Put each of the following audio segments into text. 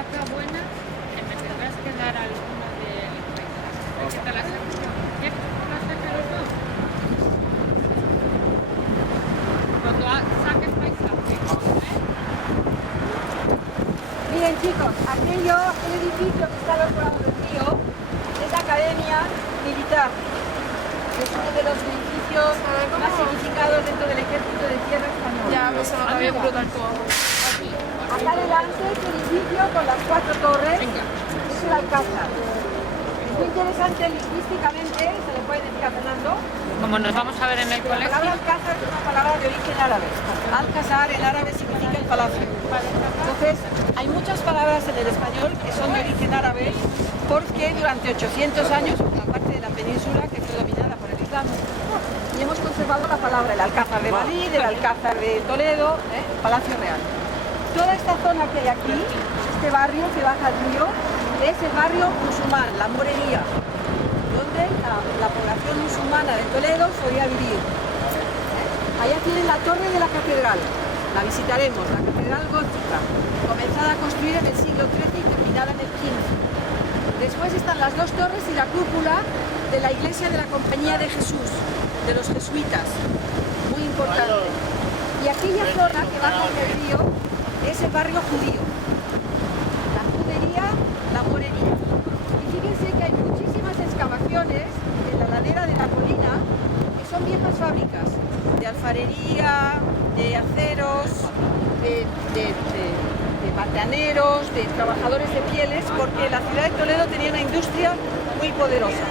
vaca buena, me tendrás que dar alguna del paisaje. ¿Qué tal la saca? ¿Quieres que la saque los dos? Cuando saques paisaje, Miren chicos, aquel edificio que está al otro lado del río es la Academia Militar. Es uno de los edificios más significados dentro del Ejército de Tierra español. Ya, pues se me había brutal todo. Acá adelante este edificio con las 4 torres es el Alcázar. Es muy interesante lingüísticamente, se le puede decir a Fernando. como nos vamos a ver en el La colegio. palabra Alcázar es una palabra de origen árabe. Alcázar en árabe significa el palacio. Entonces, hay muchas palabras en el español que son de origen árabe porque durante 800 años una parte de la península que fue dominada por el Islam y hemos conservado la palabra, el Alcázar de Madrid, el Alcázar de Toledo, el Palacio Real. Toda esta zona que hay aquí, este barrio que baja al río, es el barrio musulmán, la Morería, donde la población musulmana de Toledo solía vivir. Allá tienen la torre de la catedral, la visitaremos, la catedral gótica, comenzada a construir en el siglo XIII y terminada en el XV. Después están las dos torres y la cúpula de la iglesia de la Compañía de Jesús, de los jesuitas, muy importante. Y aquella zona que baja hacia el río es el barrio judío, la judería, la morería. Y fíjense que hay muchísimas excavaciones en la ladera de la colina que son viejas fábricas de alfarería, de aceros, de pataneros, de trabajadores de pieles, porque la ciudad de Toledo tenía una industria muy poderosa.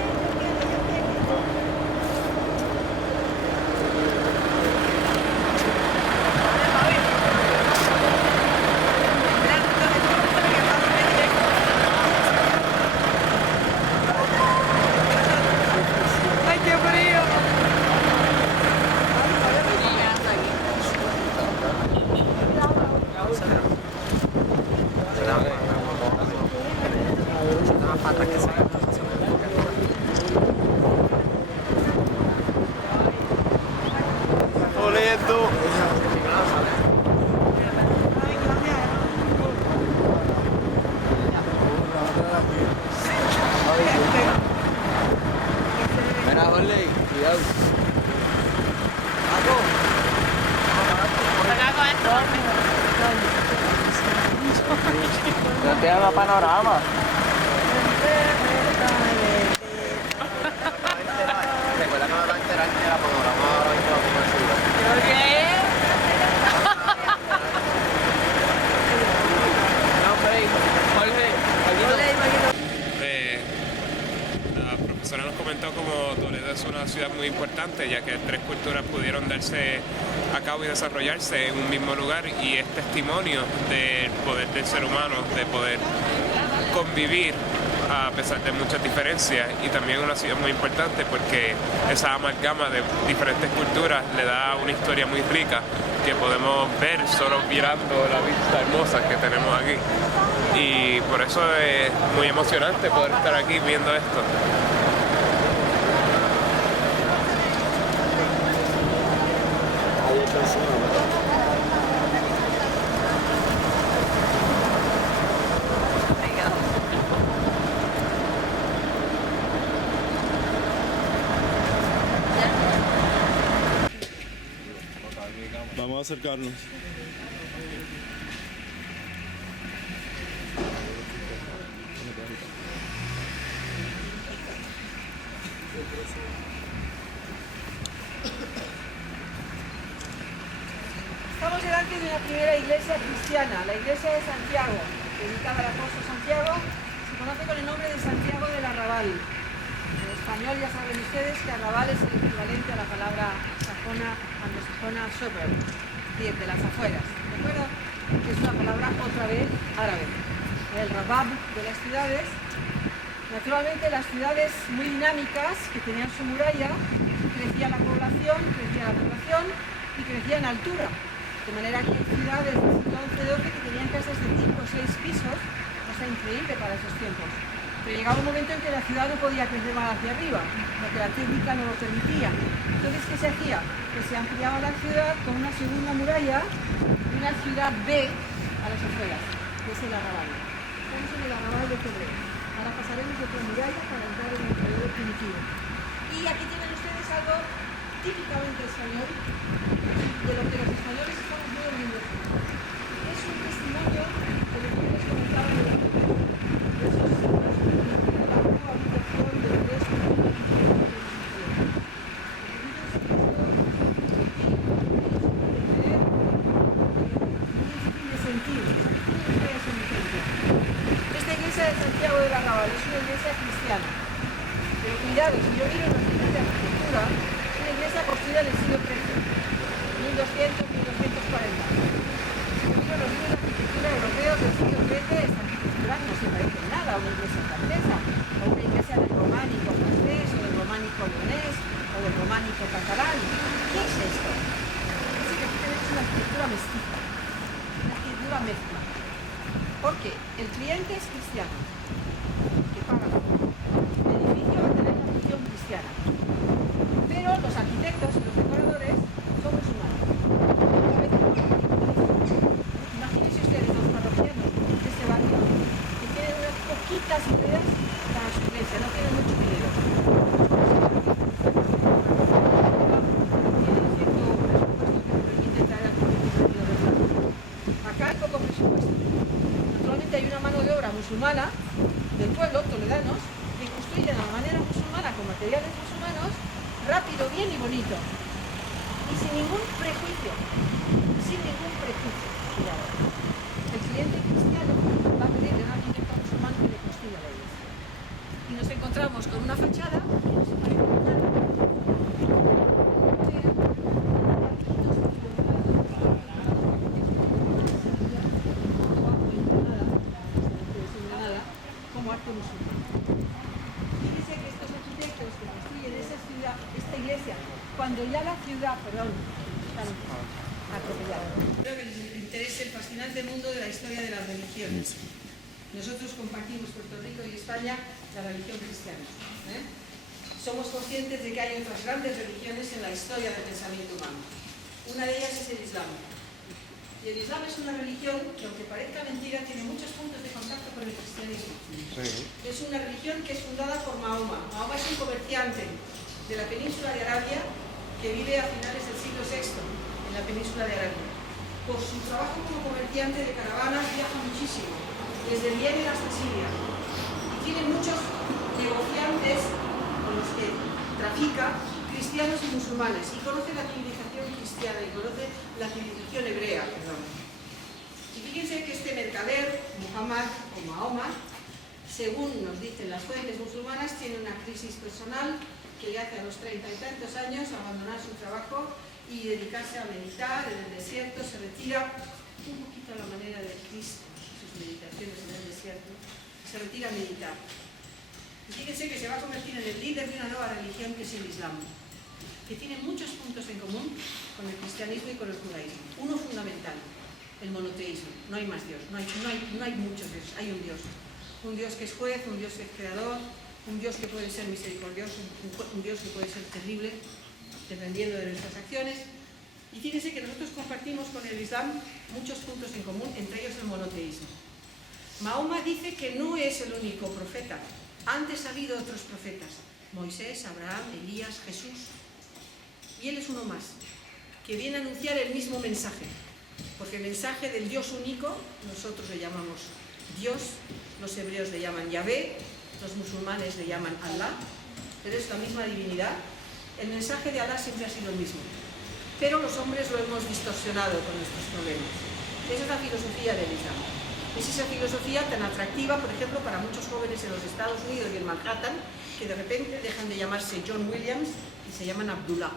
No tiene una panorama. Recuerda que me va a enterar que la panorama ahora mismo la pongo en su lugar. ¿Por qué? La profesora nos comentó como Toledo es una ciudad muy importante, ya que 3 culturas pudieron darse a cabo y desarrollarse en un mismo lugar, y es testimonio del poder del ser humano, de poder convivir a pesar de muchas diferencias, y también una ciudad muy importante porque esa amalgama de diferentes culturas le da una historia muy rica que podemos ver solo mirando la vista hermosa que tenemos aquí, y por eso es muy emocionante poder estar aquí viendo esto. Vamos a acercarnos. Estamos delante de una primera iglesia cristiana, la iglesia de Santiago, dedicada al apóstol Santiago. Se conoce con el nombre de Santiago del Arrabal. En español ya saben ustedes que arrabal es el equivalente a la palabra anglosajona suburb, es decir, de las afueras, ¿de acuerdo? Que es una palabra otra vez árabe. El rabab de las ciudades. Naturalmente las ciudades muy dinámicas que tenían su muralla, crecía la población y crecía en altura. De manera que hay ciudades del siglo XI-XII que tenían casas de 5 o 6 pisos, cosa increíble para esos tiempos. Pero llegaba un momento en que la ciudad no podía crecer más hacia arriba, porque la técnica no lo permitía. Entonces, ¿qué se hacía? Pues se ampliaba la ciudad con una segunda muralla y una ciudad B a las afueras, que es el arrabal. Estamos en el arrabal de febrero. Ahora pasaremos otra muralla para entrar en el periodo primitivo. Y aquí tienen ustedes algo típicamente español, de lo que los españoles estamos muy orgullosos. Es un testimonio de lo que les comentaba de la película. De esos signos de la cohabitación del resto de la cultura. Esta iglesia de Santiago del Arrabal es una iglesia cristiana. Pero cuidado, si yo miro los libros de arquitectura, es una iglesia construida en el siglo XIII, 1200-1240. Si yo miro los libros de arquitectura europeos del siglo XIII, esta arquitectura no se parece en nada a una iglesia francesa, o una iglesia del románico francés, o del románico leonés, o del románico catalán. ¿Qué es esto? Es que aquí tenemos una arquitectura mestiza, una arquitectura mezcla. Porque el cliente es cristiano, que paga. El edificio va a tener una función cristiana. Pero los arquitectos y los decoradores son musulmanes. Imagínense ustedes los parroquianos de este barrio que tienen unas poquitas ideas para su iglesia, no tienen mucho dinero. Tienen cierto presupuesto que les permite traer a acá hay poco presupuesto. Naturalmente hay una mano de obra musulmana del pueblo, toledanos, que construyen a la manera musulmana, con materiales musulmanos, rápido, bien y bonito. Y sin ningún prejuicio. Sin ningún prejuicio. Cuidado. El cliente cristiano va a pedirle a un arquitecto musulmán que le construya la iglesia. Y nos encontramos con una fachada que no se parece a nada. Como arte musulmán. Fíjense que estos arquitectos que construyen esta iglesia, cuando ya la ciudad, están atropellados. Creo que les interesa el fascinante mundo de la historia de las religiones. Nosotros compartimos Puerto Rico y España la religión cristiana. Somos conscientes de que hay otras grandes religiones en la historia del pensamiento humano. Una de ellas es el Islam. Y el Islam es una religión que, aunque parezca mentira, tiene muchos puntos de contacto con el cristianismo. Sí. Es una religión que es fundada por Mahoma. Mahoma es un comerciante de la península de Arabia que vive a finales del siglo VI en la península de Arabia. Por su trabajo como comerciante de caravanas viaja muchísimo, desde Yemen hasta Siria. Y tiene muchos negociantes con los que trafica, cristianos y musulmanes, y conoce la civilización cristiana y conoce la civilización hebrea, Y fíjense que este mercader, Muhammad o Mahoma, según nos dicen las fuentes musulmanas, tiene una crisis personal que le hace a los 30 y tantos años abandonar su trabajo y dedicarse a meditar en el desierto. Se retira un poquito a la manera de Cristo, sus meditaciones en el desierto, se retira a meditar. Y fíjense que se va a convertir en el líder de una nueva religión que es el Islam, que tiene muchos puntos en común con el cristianismo y con el judaísmo. Uno fundamental, el monoteísmo. No hay más Dios, no hay muchos dioses, hay un Dios. Un Dios que es juez, un Dios que es creador, un Dios que puede ser misericordioso, un Dios que puede ser terrible, dependiendo de nuestras acciones. Y fíjense que nosotros compartimos con el Islam muchos puntos en común, entre ellos el monoteísmo. Mahoma dice que no es el único profeta. Antes ha habido otros profetas, Moisés, Abraham, Elías, Jesús. Y él es uno más, que viene a anunciar el mismo mensaje. Porque el mensaje del Dios único, nosotros le llamamos Dios, los hebreos le llaman Yahvé, los musulmanes le llaman Allah, pero es la misma divinidad. El mensaje de Allah siempre ha sido el mismo. Pero los hombres lo hemos distorsionado con nuestros problemas. Esa es la filosofía del Islam. Es esa filosofía tan atractiva, por ejemplo, para muchos jóvenes en los Estados Unidos y en Manhattan, que de repente dejan de llamarse John Williams y se llaman Abdullah.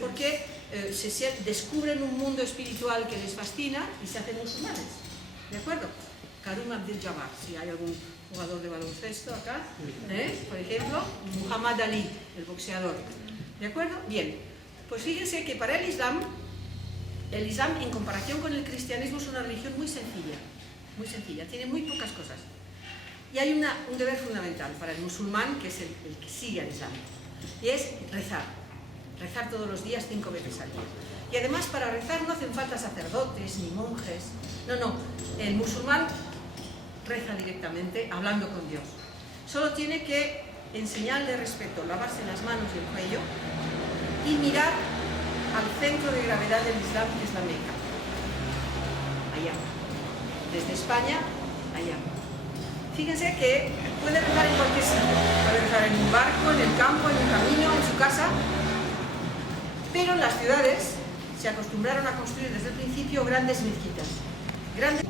Porque descubren un mundo espiritual que les fascina y se hacen musulmanes. ¿De acuerdo? Karim Abdul-Jabbar, si hay algún jugador de baloncesto acá, por ejemplo, Muhammad Ali, el boxeador. ¿De acuerdo? Bien, pues fíjense que para el Islam en comparación con el cristianismo es una religión muy sencilla, tiene muy pocas cosas. Y hay un deber fundamental para el musulmán, que es el que sigue al Islam, y es rezar todos los días 5 veces al día. Y además para rezar no hacen falta sacerdotes ni monjes, no, el musulmán reza directamente hablando con Dios. Solo tiene que, en señal de respeto, lavarse las manos y el cuello y mirar al centro de gravedad del Islam, que es la Meca. Allá. Desde España, allá. Fíjense que puede rezar en cualquier sitio. Puede rezar en un barco, en el campo, en un camino, en su casa. Pero en las ciudades se acostumbraron a construir desde el principio grandes mezquitas. Grandes...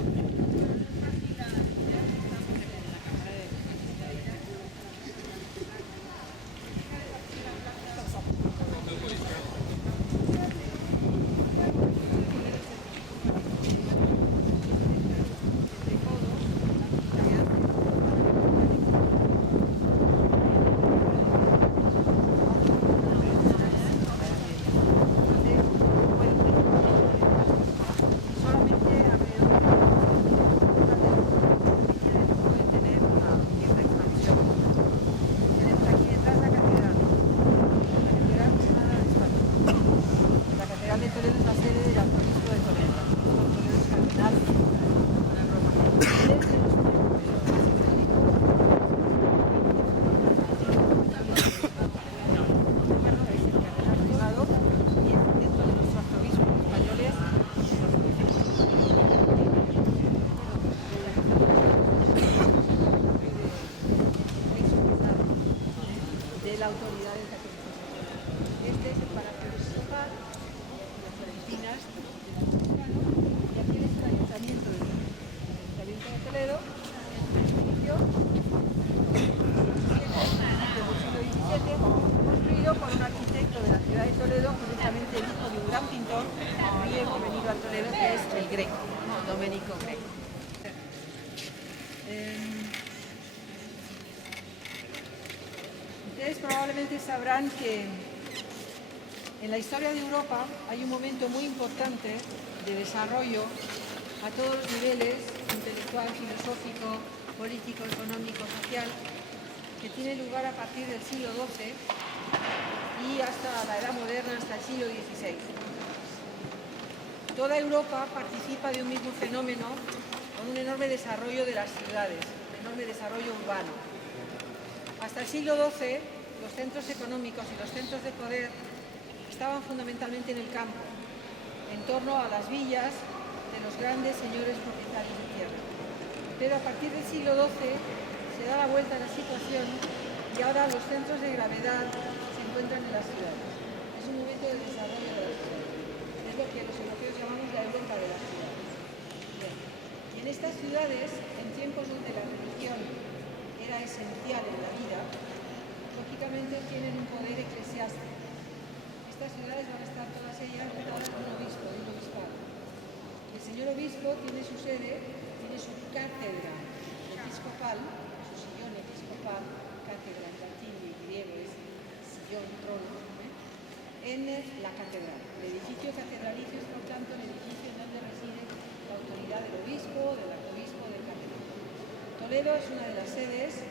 de la autoridad del catolicismo. Este es el Palacio Episcopal, las Florentinas, y aquí es el Ayuntamiento de Toledo, en un edificio del siglo XVII, construido por un arquitecto de la ciudad de Toledo, curiosamente el hijo de un gran pintor griego venido a Toledo, que es el Greco, Domenico Greco. Ustedes probablemente sabrán que en la historia de Europa hay un momento muy importante de desarrollo a todos los niveles, intelectual, filosófico, político, económico, social, que tiene lugar a partir del siglo XII y hasta la Edad Moderna, hasta el siglo XVI. Toda Europa participa de un mismo fenómeno con un enorme desarrollo de las ciudades, un enorme desarrollo urbano. Hasta el siglo XII, los centros económicos y los centros de poder estaban fundamentalmente en el campo, en torno a las villas de los grandes señores propietarios de tierra. Pero a partir del siglo XII se da la vuelta a la situación y ahora los centros de gravedad se encuentran en las ciudades. Es un momento de desarrollo de las ciudades. Es lo que los europeos llamamos la Europa de las ciudades. Bien. Y en estas ciudades, en tiempos donde la religión era esencial en la vida, lógicamente tienen un poder eclesiástico. Estas ciudades van a estar todas ellas dotadas de un obispo, de un obispado. El señor obispo tiene su sede, tiene su cátedra episcopal, su sillón episcopal, cátedra en latín y griego es sillón, trono, en la catedral. El edificio catedralicio es, por tanto, el edificio en donde reside la autoridad del obispo, del arzobispo, del cardenal. Toledo es una de las sedes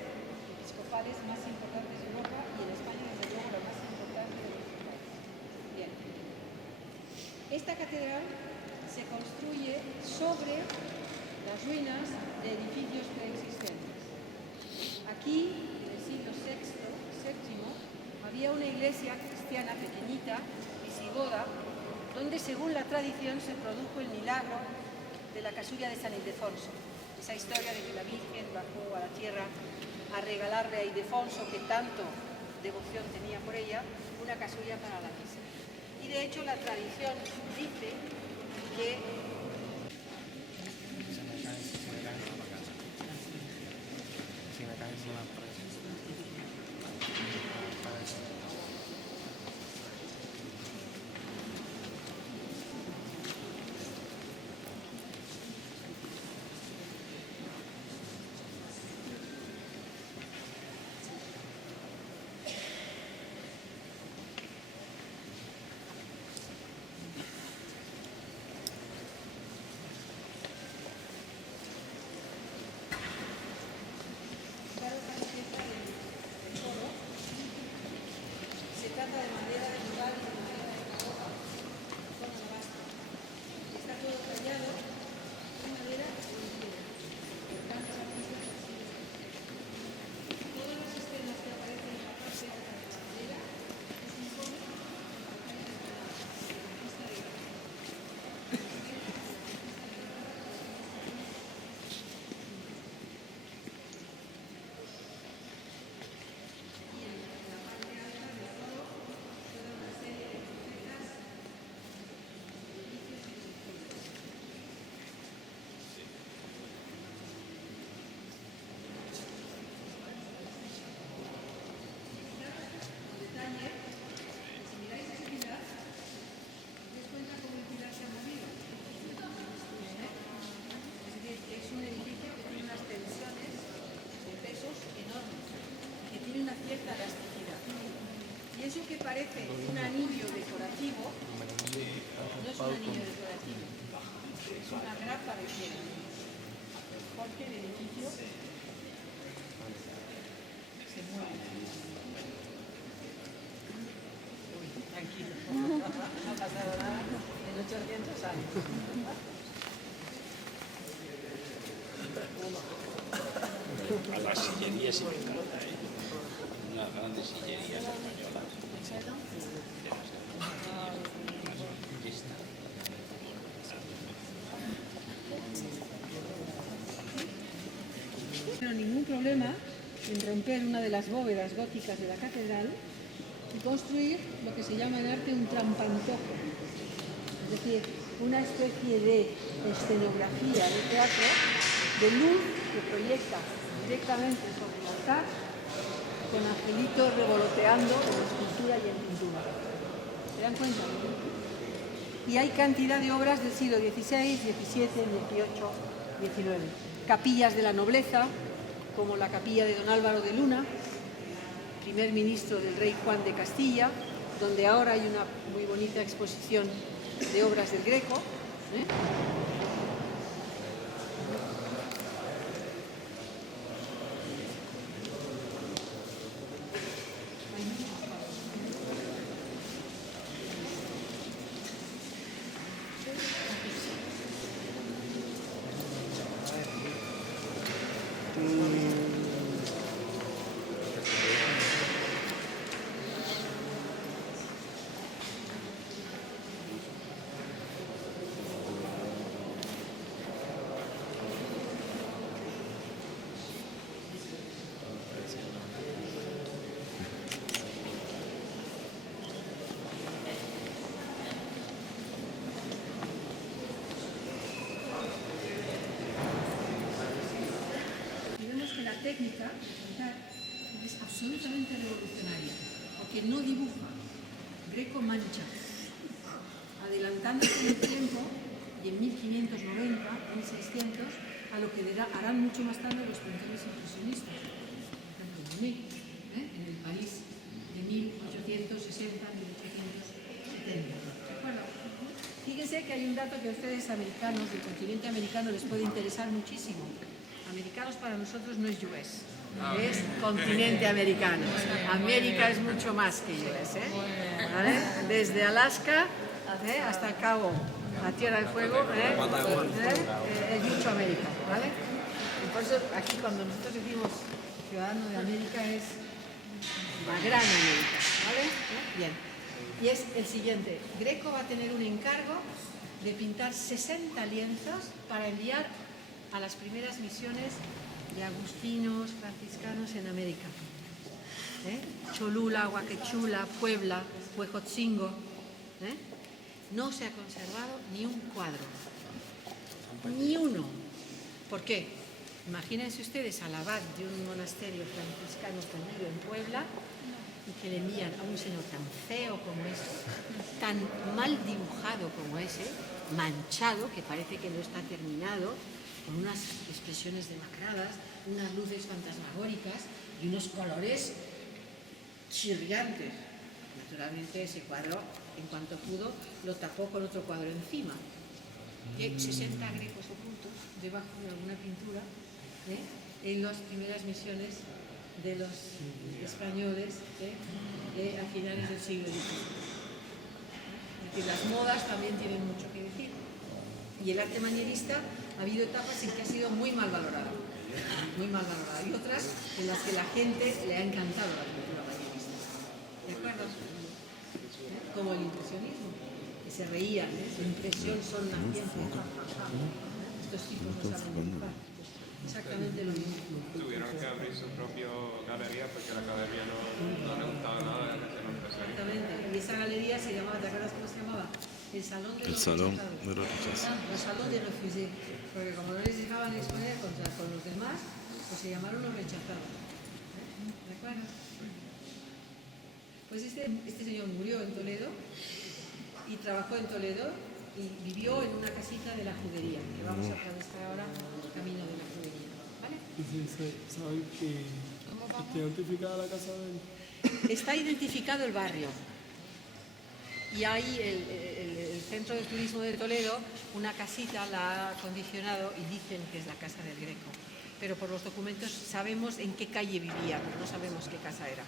episcopales más importantes de Europa y en España, desde luego, la más importante de nuestro país. Bien. Esta catedral se construye sobre las ruinas de edificios preexistentes. Aquí, en el siglo VII, había una iglesia cristiana pequeñita, visigoda, donde, según la tradición, se produjo el milagro de la casulla de San Ildefonso. Esa historia de que la Virgen bajó a la tierra a regalarle a Ildefonso, que tanto devoción tenía por ella, una casulla para la misa. Y de hecho la tradición dice que parece un anillo decorativo, no es un anillo decorativo, es una grapa de piedra, porque el edificio se mueve. Uy, tranquilo, no ha pasado nada en 800 años. A las sillerías sí me encanta, ¿eh? Unas grandes sillerías españolas. No ningún problema en romper una de las bóvedas góticas de la catedral y construir lo que se llama en arte un trampantojo, es decir, una especie de escenografía de teatro de luz que proyecta directamente sobre el altar con angelitos revoloteando en escultura y en pintura. ¿Se dan cuenta? Y hay cantidad de obras del siglo XVI, XVII, XVIII, XIX. Capillas de la nobleza, como la capilla de don Álvaro de Luna, primer ministro del rey Juan de Castilla, donde ahora hay una muy bonita exposición de obras del Greco. La técnica es absolutamente revolucionaria, porque no dibuja, Greco mancha, adelantándose en el tiempo, y en 1590, 1600, a lo que harán mucho más tarde los pintores impresionistas, por ejemplo, Monet, en el París de 1860, 1870. ¿De acuerdo? Fíjense que hay un dato que a ustedes americanos, del continente americano, les puede interesar muchísimo. Americanos para nosotros no es US, es continente americano. América es mucho más que US, ¿vale? Desde Alaska hasta Cabo, la Tierra del Fuego, es mucho América, ¿vale? Por eso aquí cuando nosotros decimos ciudadano de América es la gran América, ¿vale? Bien. Y es el siguiente, Greco va a tener un encargo de pintar 60 lienzos para enviar a las primeras misiones de agustinos, franciscanos en América. Cholula, Huaquechula, Puebla, Huejotzingo. No se ha conservado ni un cuadro, ni uno. ¿Por qué? Imagínense ustedes al abad de un monasterio franciscano perdido en Puebla y que le envían a un señor tan feo como ese, tan mal dibujado como ese, manchado, que parece que no está terminado, con unas expresiones demacradas, unas luces fantasmagóricas y unos colores chirriantes. Naturalmente ese cuadro, en cuanto pudo, lo tapó con otro cuadro encima. Y hay 60 grecos ocultos debajo de alguna pintura en las primeras misiones de los españoles a finales del siglo XVI. Es decir, las modas también tienen mucho que decir. Y el arte manierista ha habido etapas en que ha sido muy mal valorado, y otras en las que la gente le ha encantado la pintura manierista. ¿De acuerdo? Como el impresionismo, que se reían, su impresión son nacientes. Estos tipos no saben dibujar. Exactamente lo mismo. Tuvieron que abrir su propia galería porque la galería no le gustaba nada de los impresionistas. Exactamente. Y esa galería se llamaba, ¿te acuerdas cómo se llamaba? El Salón de los Rechazados. El Salón de Refusés. Porque como no les dejaban exponer con los demás, pues se llamaron los rechazados. ¿De acuerdo? Pues este señor murió en Toledo y trabajó en Toledo y vivió en una casita de la judería, que vamos a atravesar ahora camino de la judería. ¿Vale? ¿Saben que está identificada la casa de él? Está identificado el barrio, Y ahí el Centro de Turismo de Toledo, una casita la ha acondicionado y dicen que es la Casa del Greco. Pero por los documentos sabemos en qué calle vivía, pero no sabemos qué casa era.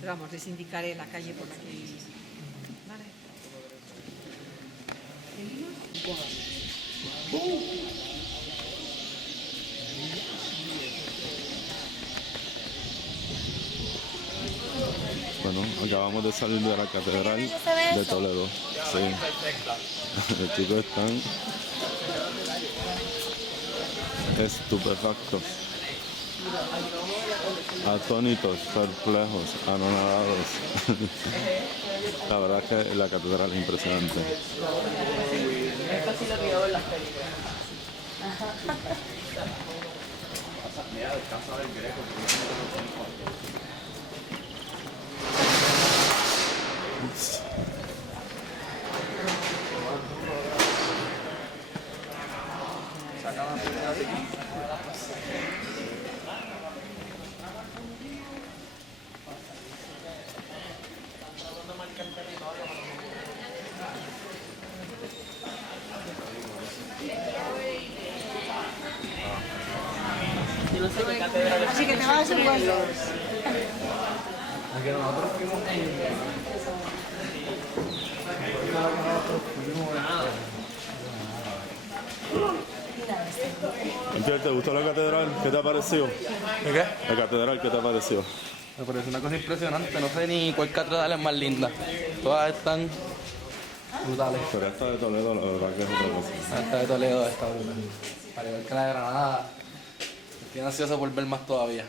Pero vamos, les indicaré la calle por la que vivía. ¿Vale? Bueno, acabamos de salir de la Catedral de Toledo. Sí. Los chicos están estupefactos, atónitos, perplejos, anonadados. La verdad es que la catedral es impresionante. Esto sí lo vio en las películas. Mira, descansa del Greco. Así que te vas a hacer vuelo. ¿Te gustó la catedral? ¿Qué te ha parecido? ¿Qué? La catedral, ¿qué te ha parecido? Me parece una cosa impresionante, no sé ni cuál catedral es más linda. Todas están brutales. Pero esta de Toledo, la verdad que es otra cosa. Esta de Toledo está brutal. Al igual que la de Granada, estoy ansioso por ver más todavía.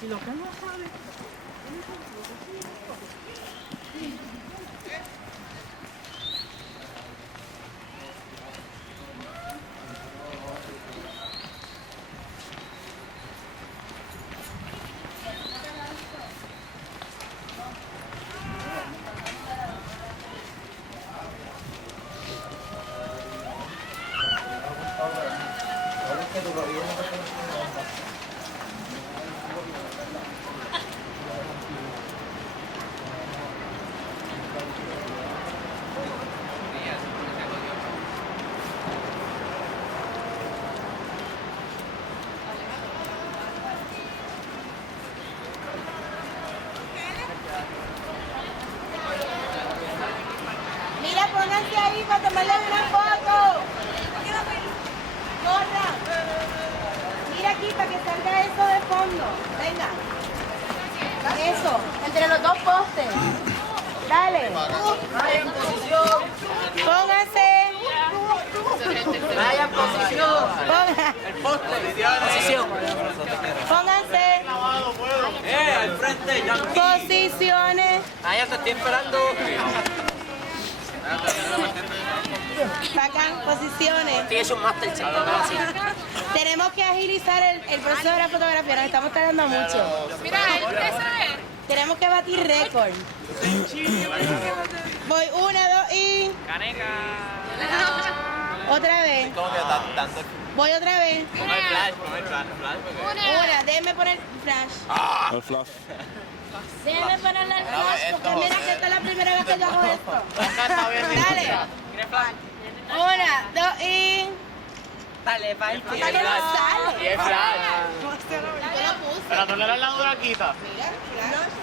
Si lo que no sabe. Mira, pónganse ahí para tomarle una foto. Corra. Mira aquí para que salga eso de fondo. Venga. Eso, entre los dos postes. Dale. Vaya en posición. Pónganse. Vaya en posición. El poste. Posición. Pónganse. Al frente, ya. Posiciones. Allá te estoy esperando. Sacan posiciones. Tienes un máster así. Tenemos que agilizar el proceso de la fotografía, nos estamos tardando mucho. Mira, Tenemos que batir récord. Voy 1, 2 y... Caneca. Otra vez. ¿Cómo que tanto? Voy otra vez. Pon el flash. Una, déjeme poner flash. El flash. Déjeme ponerle el flash porque mira que esta es la primera vez que yo hago esto. Dale. 1, 2 y... Dale, va el ¿Para qué no sale? Y el flash. Yo lo puse. Pero no le das la duraquita. No